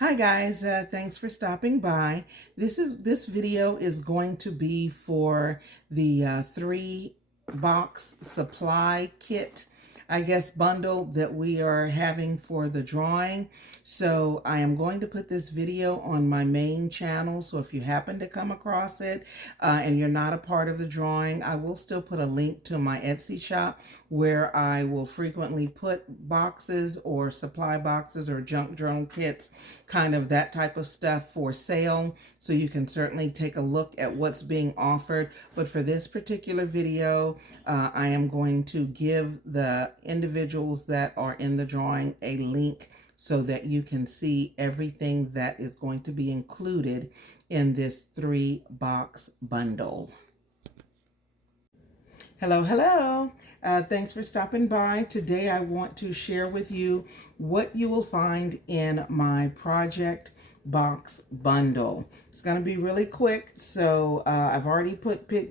Hi guys, thanks for stopping by. This video is going to be for the 3-box supply kit, I guess, bundle that we are having for the drawing. So I am going to put this video on my main channel. So if you happen to come across it and you're not a part of the drawing, I will still put a link to my Etsy shop where I will frequently put boxes or supply boxes or junk journal kits, kind of that type of stuff for sale. So you can certainly take a look at what's being offered. But for this particular video, I am going to give the individuals that are in the drawing a link so that you can see everything that is going to be included in this 3-box bundle. Hello, hello. Thanks for stopping by. Today I want to share with you what you will find in my project box bundle. It's going to be really quick, so I've already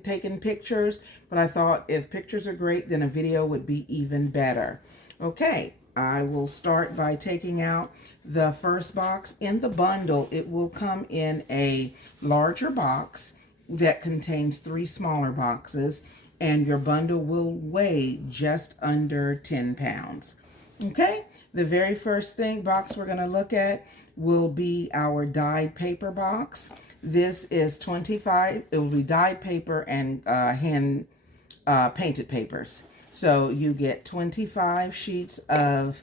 taken pictures, but I thought if pictures are great, then a video would be even better. Okay, I will start by taking out the first box. In the bundle, it will come in a larger box that contains 3 smaller boxes, and your bundle will weigh just under 10 pounds. Okay, the very first box we're going to look at will be our dyed paper box. This is 25, it will be dyed paper and hand painted papers. So you get 25 sheets of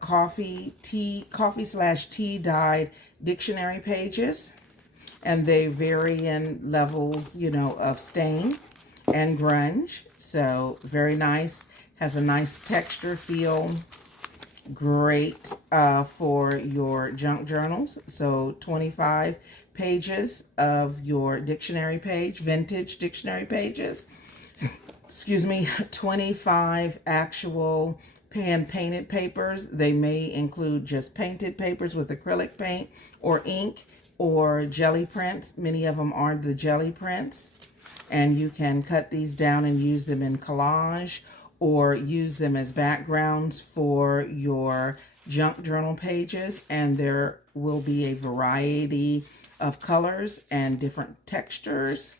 coffee/tea dyed dictionary pages, and they vary in levels, of stain and grunge. So very nice, has a nice texture feel, great for your junk journals. So 25 pages of your dictionary page, vintage dictionary pages. Excuse me, 25 actual painted papers. They may include just painted papers with acrylic paint or ink or jelly prints. Many of them are the jelly prints. And you can cut these down and use them in collage or use them as backgrounds for your junk journal pages. And there will be a variety of colors and different textures.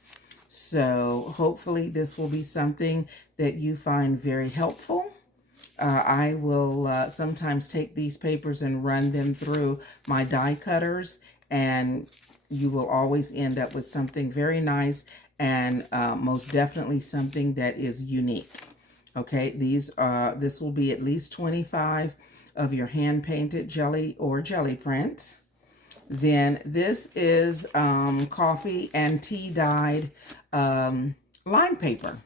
So hopefully this will be something that you find very helpful. I will sometimes take these papers and run them through my die cutters, and you will always end up with something very nice and most definitely something that is unique. Okay, this will be at least 25 of your hand-painted jelly prints. Then this is coffee and tea dyed line paper.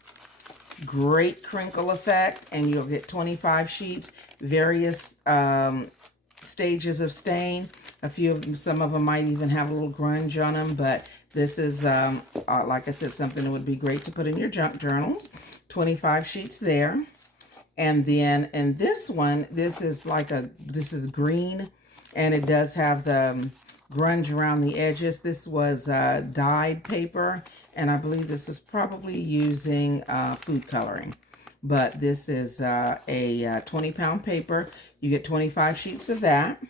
Great crinkle effect, and you'll get 25 sheets, various stages of stain. Some of them might even have a little grunge on them, but this is, like I said, something that would be great to put in your junk journals. 25 sheets there. And then in this one, this is green, and it does have the grunge around the edges. This was dyed paper, and I believe this is probably using food coloring. But this is a 20-pound paper. You get 25 sheets of that.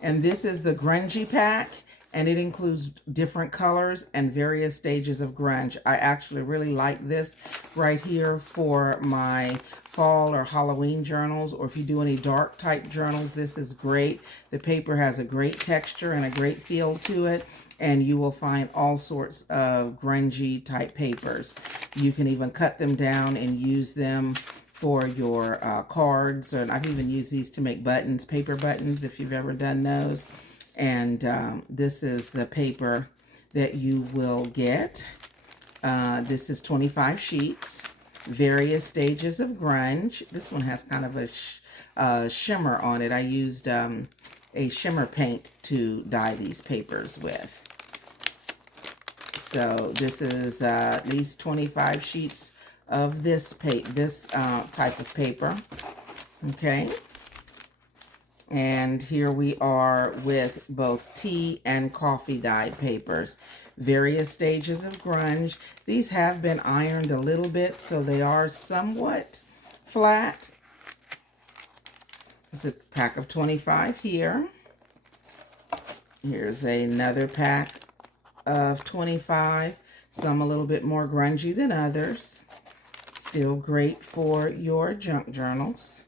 And this is the grungy pack, and it includes different colors and various stages of grunge. I actually really like this right here for my fall or Halloween journals, or if you do any dark type journals, this is great. The paper has a great texture and a great feel to it, and you will find all sorts of grungy type papers. You can even cut them down and use them for your cards, and I've even used these to make buttons, paper buttons, if you've ever done those. And this is the paper that you will get. This is 25 sheets, various stages of grunge. This one has kind of a shimmer on it. I used a shimmer paint to dye these papers with. So this is at least 25 sheets of this type of paper. Okay. And here we are with both tea and coffee dyed papers. Various stages of grunge. These have been ironed a little bit, so they are somewhat flat. It's a pack of 25 here. Here's another pack of 25. Some a little bit more grungy than others. Still great for your junk journals.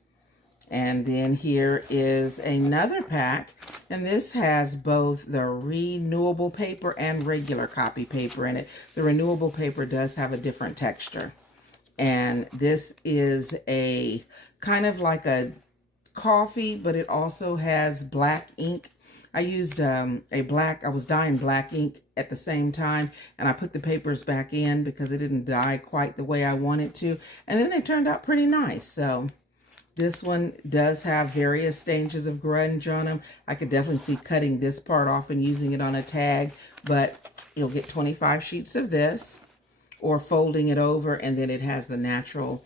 And then here is another pack, and this has both the renewable paper and regular copy paper in it. The renewable paper does have a different texture. And this is a kind of like a coffee, but it also has black ink. I used I was dyeing black ink at the same time, and I put the papers back in because it didn't dye quite the way I wanted to. And then they turned out pretty nice. So this one does have various stages of grunge on them. I could definitely see cutting this part off and using it on a tag, but you'll get 25 sheets of this, or folding it over, and then it has the natural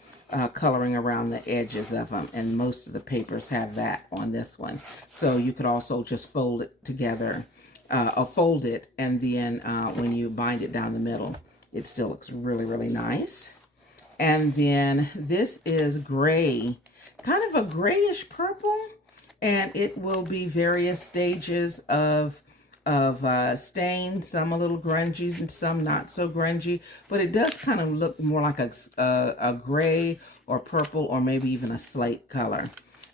coloring around the edges of them, and most of the papers have that on this one. So you could also just fold it together, or fold it, and then when you bind it down the middle, it still looks really, really nice. And then this is gray, kind of a grayish purple, and it will be various stages of stain, some a little grungy and some not so grungy, but it does kind of look more like a gray or purple or maybe even a slate color.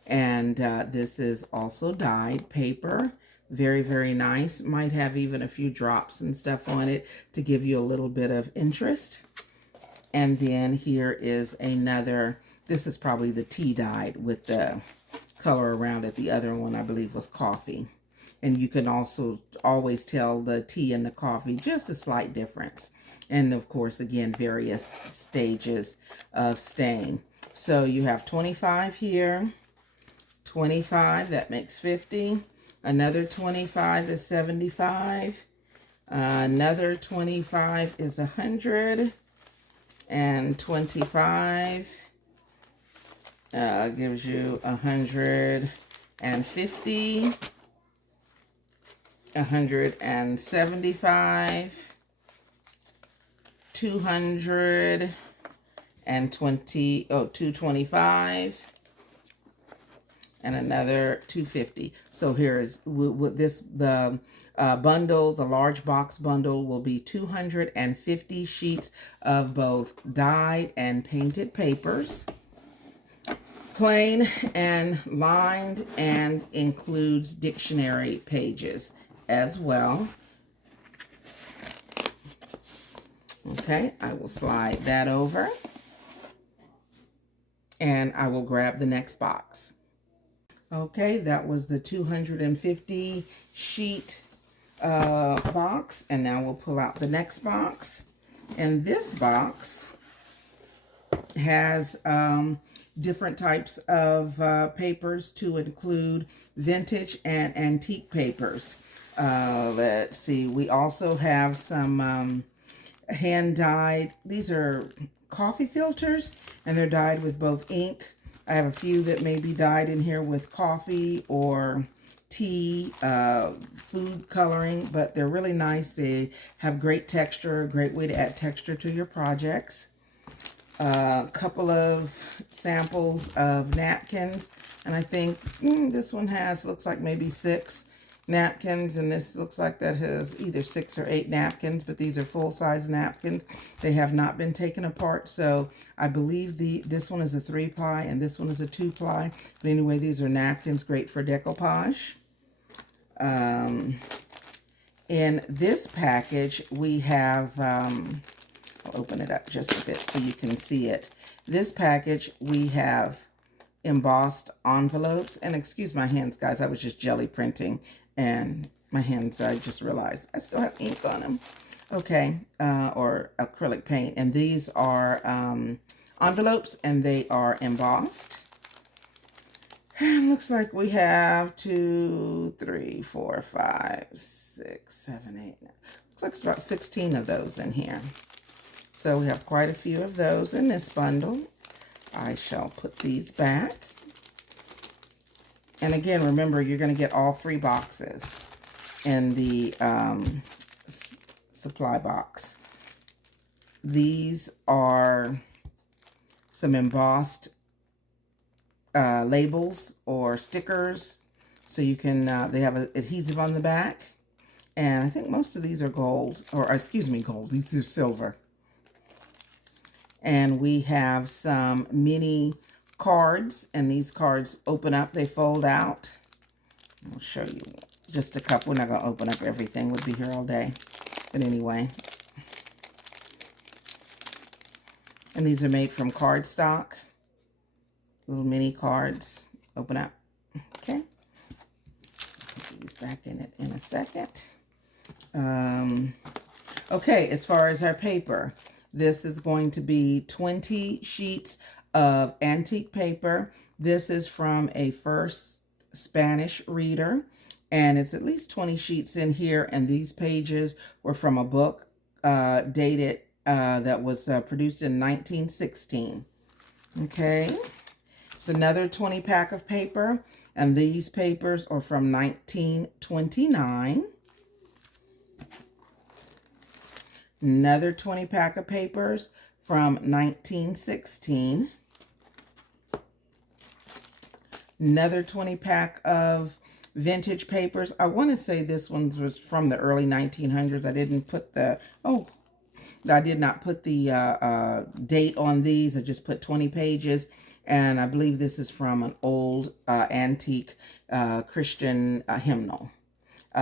And this is also dyed paper. Very, very nice. Might have even a few drops and stuff on it to give you a little bit of interest. And then here is another, this is probably the tea dyed with the color around it. The other one I believe was coffee. And you can also always tell the tea and the coffee, just a slight difference. And of course, again, various stages of stain. So you have 25 here, 25, that makes 50. Another 25 is 75. Another 25 is 100. And 25 gives you 150. 175, 225, and another 250. So here's with this, the bundle, the large box bundle will be 250 sheets of both dyed and painted papers, plain and lined, and includes dictionary pages as well. Okay, I will slide that over, and I will grab the next box. Okay, that was the 250 sheet box, and now we'll pull out the next box. And this box has different types of papers to include vintage and antique papers. Let's see, we also have some hand dyed, these are coffee filters, and they're dyed with both ink. I have a few that may be dyed in here with coffee or tea, food coloring, but they're really nice. They have great texture, a great way to add texture to your projects. A couple of samples of napkins, and I think this one looks like maybe 6 napkins, and this looks like that has either 6 or 8 napkins, but these are full-size napkins. They have not been taken apart, so I believe this one is a 3-ply and this one is a 2-ply, but anyway, these are napkins, great for decoupage. In this package, we have, I'll open it up just a bit so you can see it. This package, we have embossed envelopes, and excuse my hands, guys, I was just jelly printing, and my hands, I just realized I still have ink on them. Okay, or acrylic paint, and these are envelopes, and they are embossed. And looks like we have 2, 3, 4, 5, 6, 7, 8. Looks like it's about 16 of those in here. So we have quite a few of those in this bundle. I shall put these back. And again, remember, you're going to get all 3 boxes in the supply box. These are some embossed labels or stickers. So you can, they have an adhesive on the back. And I think most of these are gold, or excuse me, gold. These are silver. And we have some mini cards, and these cards open up, they fold out. I'll show you just a couple. We're not going to open up everything. We'll be here all day. But anyway. And these are made from cardstock. Little mini cards. Open up. Okay. Put these back in it in a second. Okay, as far as our paper, this is going to be 20 sheets of antique paper. This is from a First Spanish reader, and it's at least 20 sheets in here, and these pages were from a book dated that was produced in 1916. Okay, it's another 20 pack of paper, and these papers are from 1929. Another 20 pack of papers from 1916. Another 20 pack of vintage papers. I want to say this one was from the early 1900s. I didn't put the, I did not put the date on these. I just put 20 pages. And I believe this is from an old antique Christian hymnal.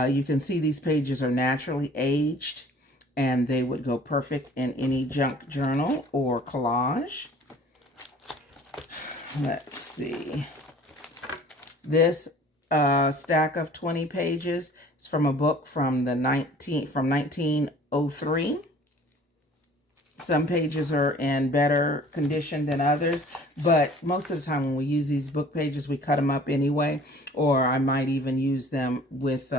You can see these pages are naturally aged, and they would go perfect in any junk journal or collage. Let's see. This stack of 20 pages is from a book from 1903. Some pages are in better condition than others, but most of the time when we use these book pages, we cut them up anyway, or I might even use them with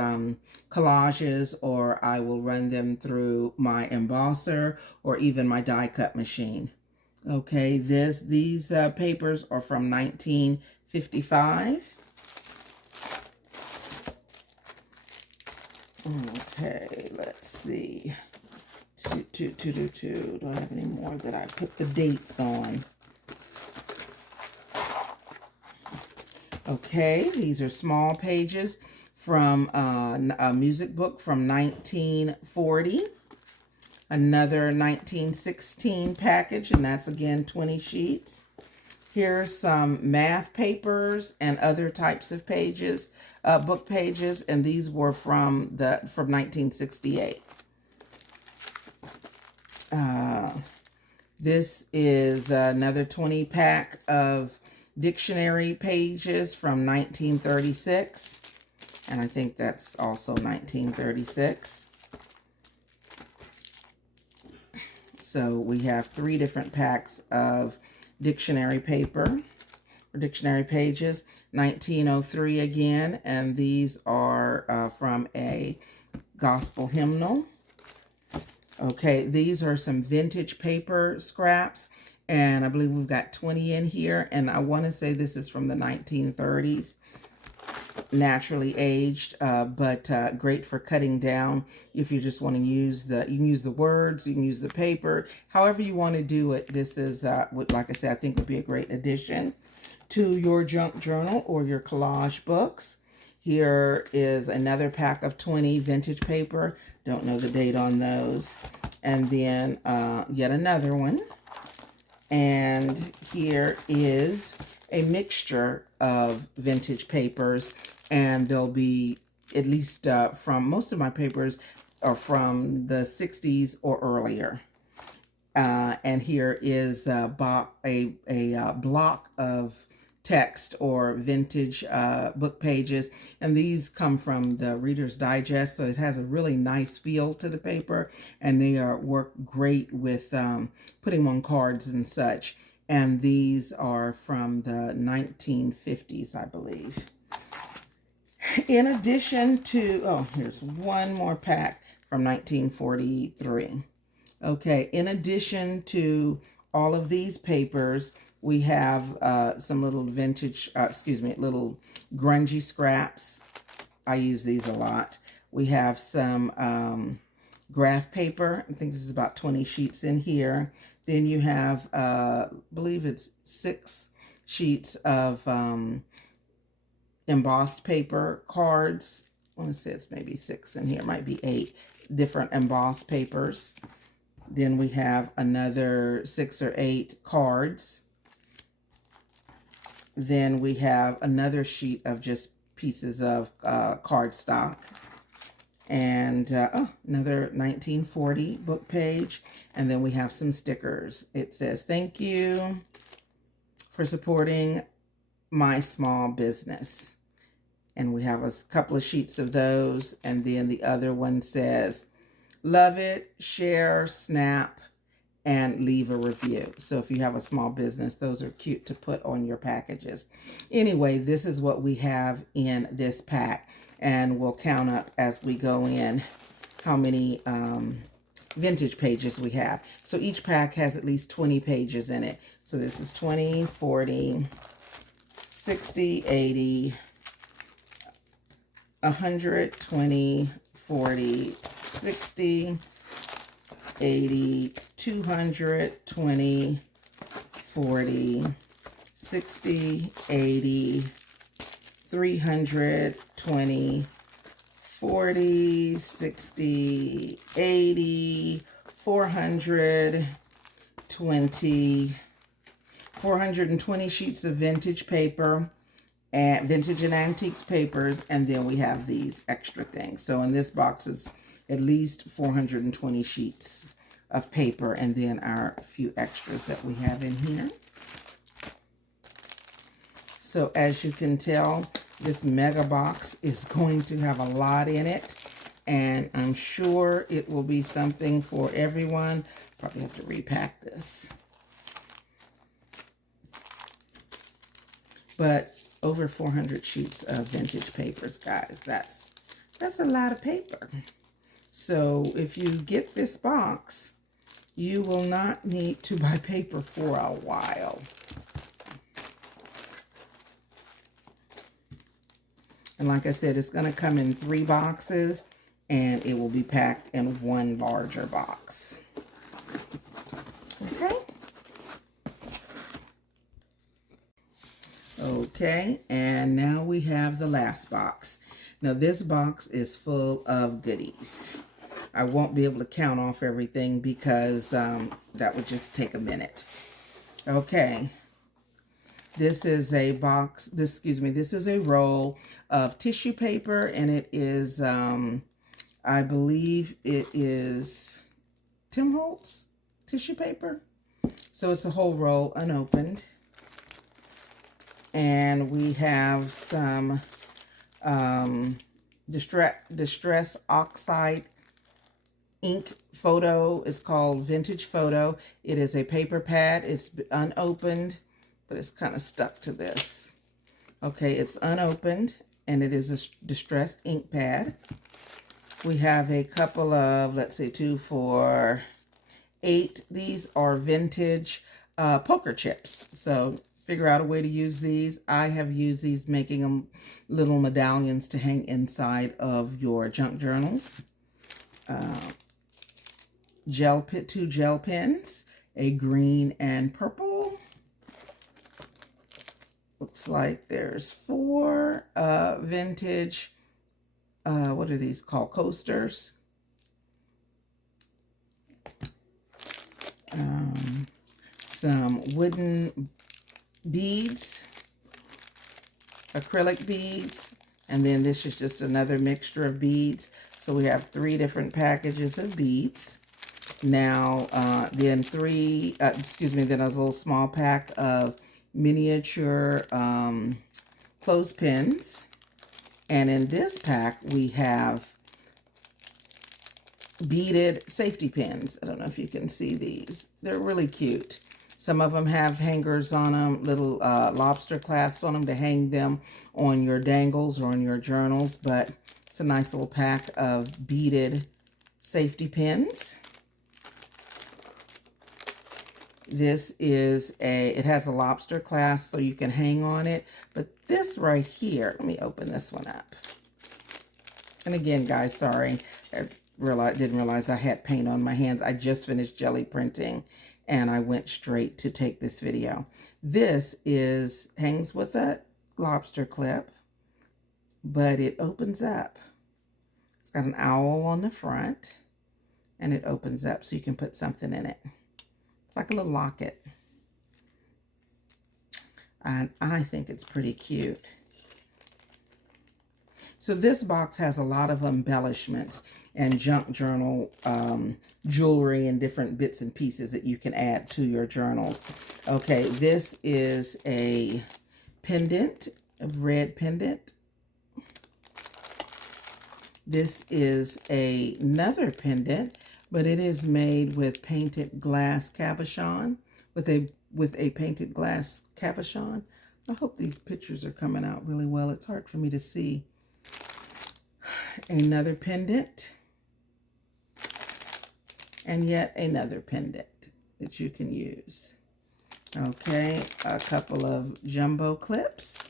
collages, or I will run them through my embosser or even my die cut machine. Okay, these papers are from 1955. Okay, let's see. Do I have any more that I put the dates on? Okay, these are small pages from a music book from 1940. Another 1916 package, and that's again 20 sheets. Here's some math papers and other types of pages, book pages, and these were from 1968. This is another 20 pack of dictionary pages from 1936. And I think that's also 1936. So we have 3 different packs of dictionary paper, or dictionary pages. 1903 again, and these are from a gospel hymnal. Okay, these are some vintage paper scraps, and I believe we've got 20 in here, and I want to say this is from the 1930s, naturally aged, but great for cutting down if you just want to use you can use the words, you can use the paper, however you want to do it. This is, like I said, I think would be a great addition to your junk journal or your collage books. Here is another pack of 20 vintage paper. Don't know the date on those. And then yet another one. And here is a mixture of vintage papers. And they'll be, at least from most of my papers, are from the 60s or earlier. And here is a block of text or vintage book pages, and these come from the Reader's Digest, so it has a really nice feel to the paper, and they work great with putting on cards and such. And these are from the 1950s, I believe. In addition to, here's one more pack from 1943. Okay, in addition to all of these papers, we have some little vintage, little grungy scraps. I use these a lot. We have some graph paper. I think this is about 20 sheets in here. Then you have, I believe it's 6 sheets of embossed paper cards. want to say it's maybe 6 in here, might be 8 different embossed papers. Then we have another 6 or 8 cards. Then we have another sheet of just pieces of cardstock. And another 1940 book page. And then we have some stickers. It says, "Thank you for supporting my small business." And we have a couple of sheets of those. And then the other one says, "Love it, share, snap, and leave a review." So if you have a small business, those are cute to put on your packages. Anyway, this is what we have in this pack. And we'll count up as we go in how many vintage pages we have. So each pack has at least 20 pages in it. So this is 20, 40, 60, 80, 100, 20, 40, 60, 80, 200, 20, 40, 60, 80, 300, 20, 40, 60, 80, 400, 20, 420 sheets of vintage paper, and vintage and antiques papers, and then we have these extra things. So in this box is at least 420 sheets of paper, and then our few extras that we have in here. So as you can tell, this mega box is going to have a lot in it, and I'm sure it will be something for everyone. Probably have to repack this. But over 400 sheets of vintage papers, guys. That's a lot of paper. So if you get this box, you will not need to buy paper for a while. And like I said, it's going to come in 3 boxes, and it will be packed in 1 larger box. Okay. Okay, and now we have the last box. Now this box is full of goodies. I won't be able to count off everything because that would just take a minute. Okay. This is a box, this is a roll of tissue paper, and it is, I believe it is Tim Holtz tissue paper. So it's a whole roll unopened. And we have some Distress Oxide ink photo. It's called Vintage Photo. It is a paper pad. It's unopened, but it's kind of stuck to this. Okay, it's unopened, and it is a distressed ink pad. We have a couple of, let's see, 2, 4, 8. These are vintage poker chips. So figure out a way to use these. I have used these making them little medallions to hang inside of your junk journals. 2 gel pens, a green and purple. Looks like there's 4 vintage, what are these called? Coasters. Some wooden beads, acrylic beads, and then this is just another mixture of beads. So we have 3 different packages of beads. Now, then then there's a little small pack of miniature clothespins. And in this pack, we have beaded safety pins. I don't know if you can see these. They're really cute. Some of them have hangers on them, little lobster clasps on them to hang them on your dangles or on your journals. But it's a nice little pack of beaded safety pins. This is it has a lobster clasp so you can hang on it. But this right here, let me open this one up. And again, guys, sorry, I didn't realize I had paint on my hands. I just finished jelly printing, and I went straight to take this video. This hangs with a lobster clip, but it opens up. got an owl on the front, and it opens up so you can put something in it. It's like a little locket. And I think it's pretty cute. So this box has a lot of embellishments and junk journal jewelry and different bits and pieces that you can add to your journals. Okay, this is a pendant, a red pendant. This is another pendant, but it is made with painted glass cabochon, with a painted glass cabochon. I hope these pictures are coming out really well. It's hard for me to see. Another pendant, and yet another pendant that you can use. Okay, a couple of jumbo clips,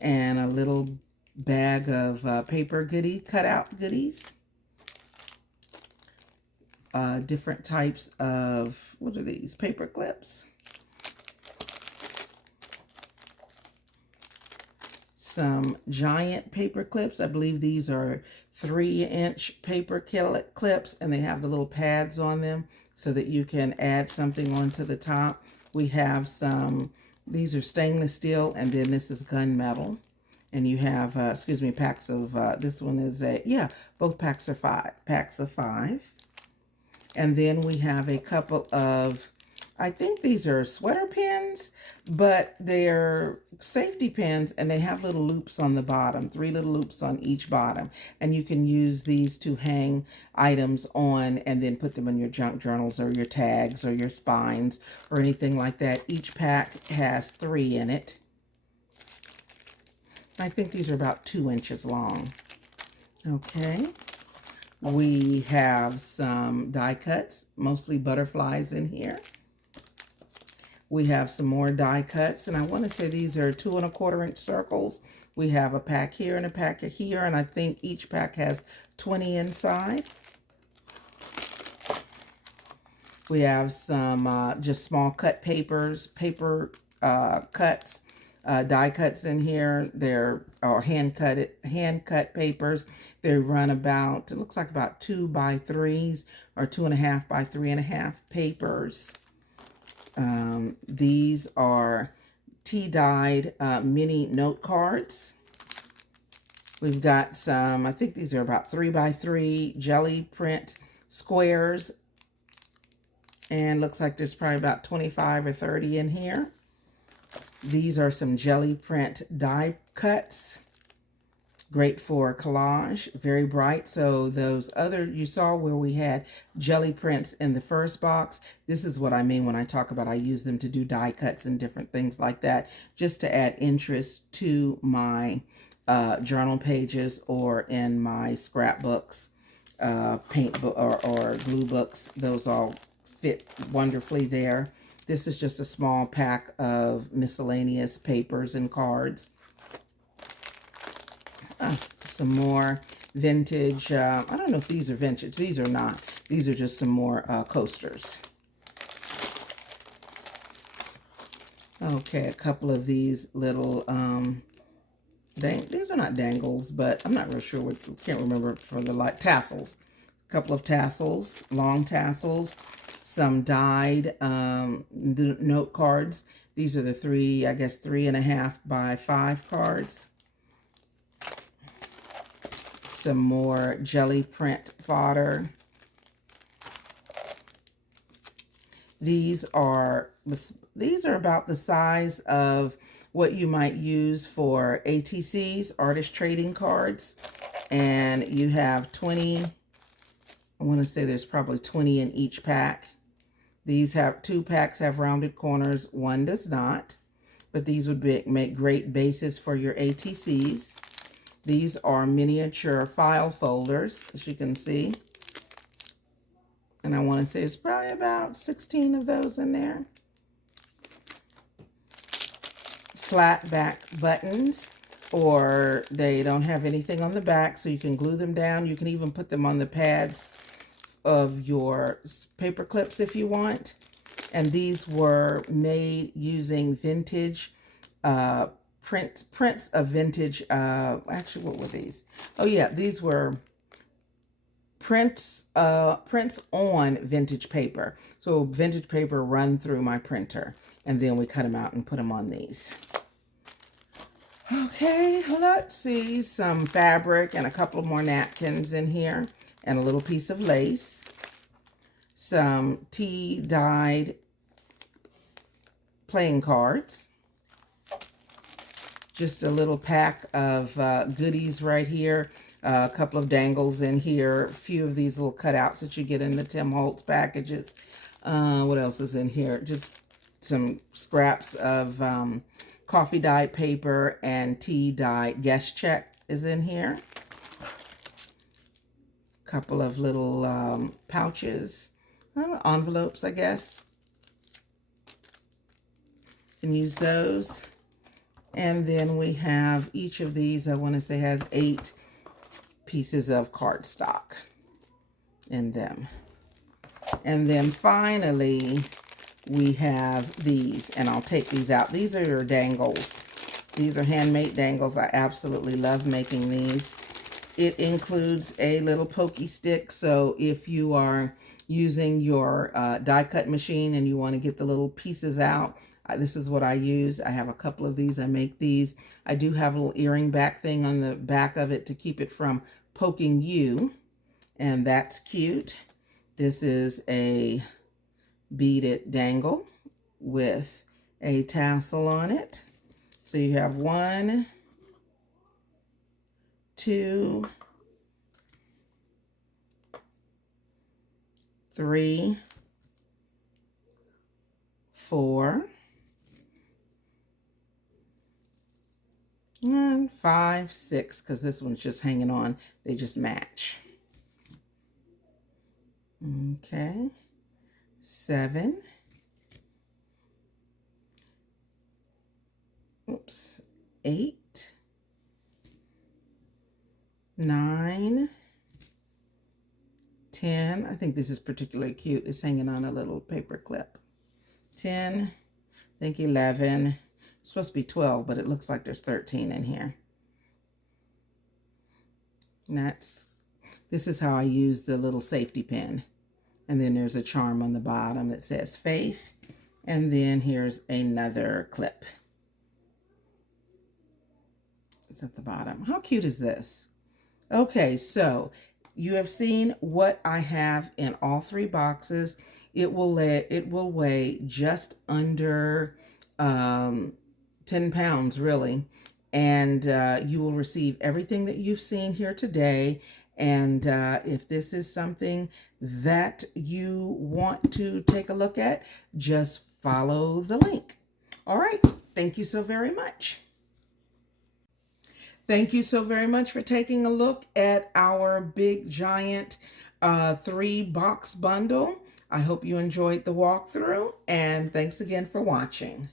and a little bag of paper cutout goodies. Different types of, what are these, paper clips. Some giant paper clips. I believe these are 3-inch paper clips, and they have the little pads on them so that you can add something onto the top. We have some, these are stainless steel, and then this is gunmetal. And you have, packs of, this one is both packs are packs of 5. And then we have a couple of, I think these are sweater pins, but they're safety pins, and they have little loops on the bottom, 3 little loops on each bottom. And you can use these to hang items on and then put them in your junk journals or your tags or your spines or anything like that. Each pack has 3 in it. I think these are about 2 inches long. Okay. We have some die cuts, mostly butterflies in here. We have some more die cuts, and I want to say these are 2 1/4 inch circles. We have a pack here and a pack here, and I think each pack has 20 inside. We have some just small cut papers, paper cuts, die cuts in here. They're hand cut papers. They run about, it looks like about 2 by 3s or 2.5 by 3.5 papers. These are tea-dyed mini note cards. We've got some, I think these are about 3 by 3 jelly print squares. And looks like there's probably about 25 or 30 in here. These are some jelly print die cuts. Great for collage, very bright. So those other, you saw where we had jelly prints in the first box. This is what I mean when I talk about I use them to do die cuts and different things like that, just to add interest to my journal pages or in my scrapbooks, paint book or glue books. Those all fit wonderfully there. This is just a small pack of miscellaneous papers and cards. Some more vintage, I don't know if these are vintage. These are not. These are just some more coasters. Okay, a couple of these little, these are not dangles, but I'm not real sure what, can't remember for the light, tassels. A couple of tassels, long tassels, some dyed note cards. These are the 3.5 by 5 cards. Some more jelly print fodder. These are about the size of what you might use for ATCs, artist trading cards. And you have 20, I want to say there's probably 20 in each pack. These have 2 packs have rounded corners, 1 does not. But these would make great bases for your ATCs. These are miniature file folders, as you can see. And I want to say it's probably about 16 of those in there. Flat back buttons, or they don't have anything on the back, so you can glue them down. You can even put them on the pads of your paper clips if you want. And these were made using vintage prints of vintage, actually, what were these? Oh yeah, these were prints on vintage paper. So vintage paper run through my printer, and then we cut them out and put them on these. Okay, let's see, some fabric and a couple more napkins in here, and a little piece of lace. Some tea dyed playing cards. Just a little pack of goodies right here. A couple of dangles in here. A few of these little cutouts that you get in the Tim Holtz packages. What else is in here? Just some scraps of coffee dyed paper and tea dyed guest check is in here. Couple of little pouches, envelopes, I guess. You can use those. And then we have each of these, I want to say, has 8 pieces of cardstock in them. And then finally, we have these, and I'll take these out. These are your dangles. These are handmade dangles. I absolutely love making these. It includes a little pokey stick, so if you are using your die cut machine and you want to get the little pieces out, this is what I use. I have a couple of these. I make these. I do have a little earring back thing on the back of it to keep it from poking you, and that's cute. This is a beaded dangle with a tassel on it. So you have 1, 2, 3, 4, and 5, 6, because this one's just hanging on. They just match. Okay. 7. Oops. 8. 9. 10. I think this is particularly cute. It's hanging on a little paper clip. 10. I think 11. It's supposed to be 12, but it looks like there's 13 in here. And this is how I use the little safety pin. And then there's a charm on the bottom that says Faith. And then here's another clip. It's at the bottom. How cute is this? Okay, so you have seen what I have in all 3 boxes. It will weigh just under 10 pounds, really. And you will receive everything that you've seen here today. And if this is something that you want to take a look at, just follow the link. All right. Thank you so very much. Thank you so very much for taking a look at our big giant 3-box bundle. I hope you enjoyed the walkthrough, and thanks again for watching.